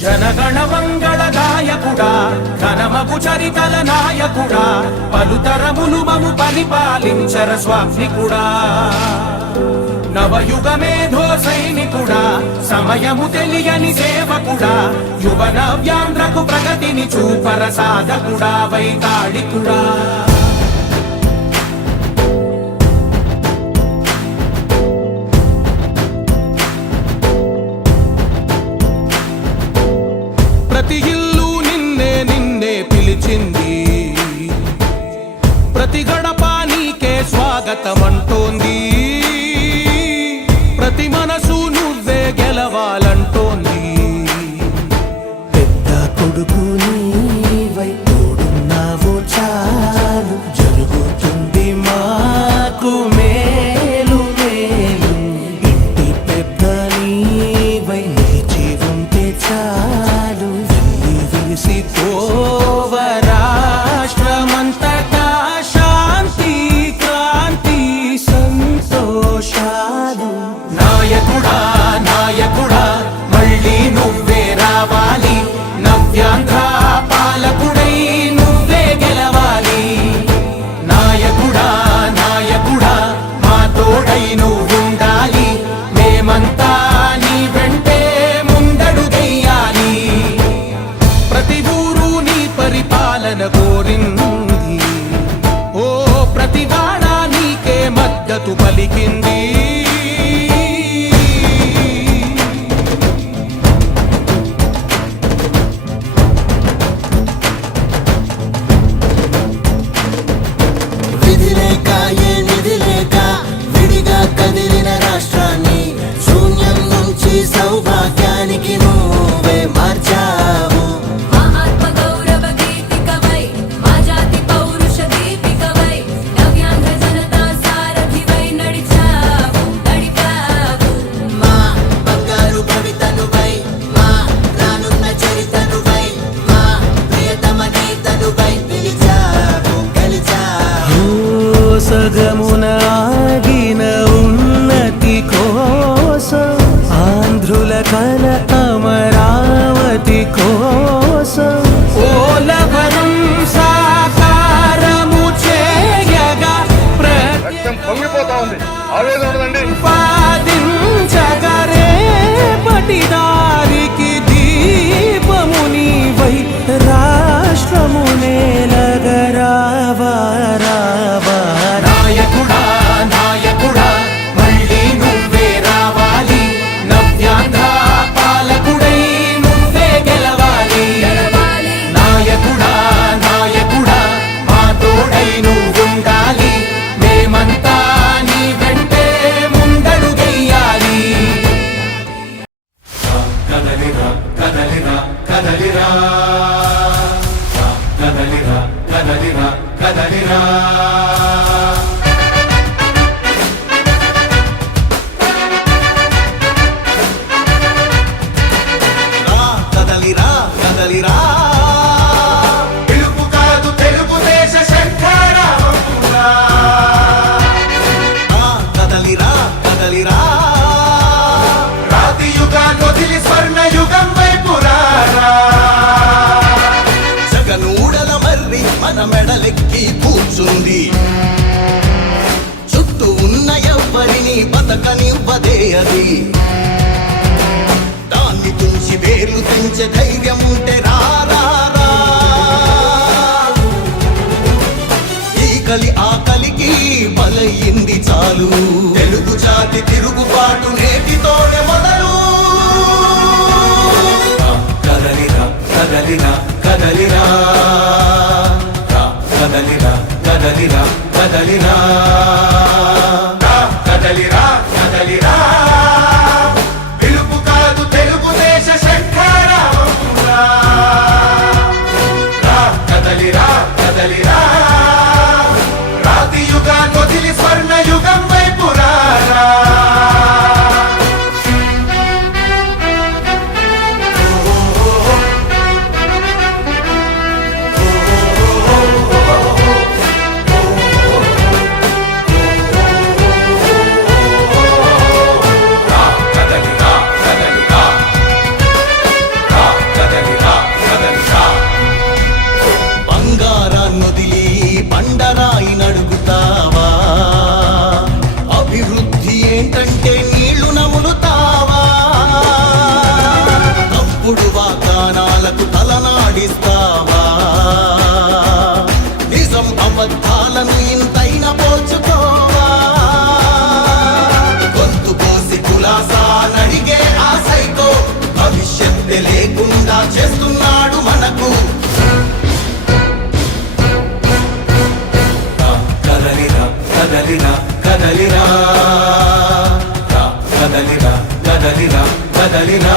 జనగణ మంగళ గాయకుడా ఘనమగు చరితల నాయకుడా పలుతరములు మము పరిపాలించర స్వామికుడా నవయుగ మేధో సైనికుడా సమయము తెలియని సేవకుడా యువ నవ్యాంధ్రకు ప్రగతిని చూపర సాధకుడా వైతాళికుడా ప్రతి ఇల్లు నిన్నే నిన్నే పిలిచింది ప్రతి గడప నీకే స్వాగతమంటోంది ప్రతి మనసు నువ్వే గెలవాలంటోంది పెద్ద కొడుకు నీవై తోడున్నావు చాలు జరుగుతుంది మాకు మేలు మేలు ఇంటి పెద్ద నీవై నిలిచి ఉంటే చాలు విలిసి పోవ రాష్ట్రమంతటా శాంతి క్రాంతి సంతోషాలు నాయకుడా నాయకుడా మళ్ళీ నువ్వే రావాలి నవ్యాంధ్ర పాలకుడై నువ్వే గెలవాలి నాయకుడా నాయకుడా మా తోడై నువ్వుండాలి మేమంతా నీ వెంటే ముందడుగెయ్యాలి ప్రతి ఊరు నీ పరిపాలన కోరింది ఓ ప్రతి వాడ నీకే మద్దతు పలికింది విధిలేక ఏ నిధిలేక విడిగా కదిలిన రాష్ట్రాన్ని శూన్యం నుంచి సౌభాగ్యానికి నువ్వే మార్చావు ఆత్మ గౌరవ గీతికవై మా జాతి పౌరుష దీపికవై నవ్యాంధ్ర జనతా సారథివై నడిచావు నడిపావు మా బంగారు భవితనువై మా రానున్న చరితనువై మా ప్రియతమ నేతనువై పిలిచావు గెలిచావు సగమున ఆగిన ఉన్నతి కోసం ఆంధ్రుల కల అమరావతి కోసం ఓలవరం సాకారము చేయగా రక్తం పొంగిపోతా ఉంది ఆవేదన ఉండదండి ప్రతిపాదించగరే పటిదారికి దీపము నీవై రాష్ట్రము నేలగరావా రావా నాయకుడా నాయకుడా మళ్ళీ నువ్వే రావాలి నవ్యాంధ్ర పాలకుడై నువ్వే గెలవాలి నాయకుడా నాయకుడా మా తోడై నువ్వుండాలి మేమంతా నీ వెంటే ముందడుగెయ్యాలి కదలిరా కదలిరా కదలిరా కదలిరా కదలిరా కదలిరా కదలిరా కదలిరా పిలుపు కాదు తెలుగుదేశ శంఖారావమురా కదలిరా కదలిరా రాతి యుగాన్ని వదిలి స్వర్ణ యుగం వైపు రారా జగనూడల మర్రి మన మెడలెక్కి కూర్చుంది చుట్టూ ఉన్న ఎవ్వరిని బతకనివ్వదే అది దాన్ని తుంచి వేర్లు తుంచే ధైర్యం ఉంటే రారా ఈ కలి ఆకలికి బలయింది చాలు తెలుగు జాతి తిరుగుబాటు నేటితోనే మొదలు కదలిరా కదలిరా కదలిరా కదలిరా కదలిరా కదలిరా కదలిరా కదలిరా పిలుపు కాదు తెలుగుదేశ శంఖారావమురా కదలిరా కదలిరా రాతి యుగాన్ని వదిలి స్వర్ణ యుగం వైపు రారా తప్పుడు వాగ్దానాలకు తలనాడిస్తావా నిజం అబద్ధాలను ఇంతైనా పోల్చుకోవా గొంతు కోసి కులాసా నడిగే ఆ సైకో భవిష్యత్తు లేకుండా చేస్తున్నాడు మనకు కదలిరా కదలిరా కదలిరా కదలిరా కదలిరా కదలిరా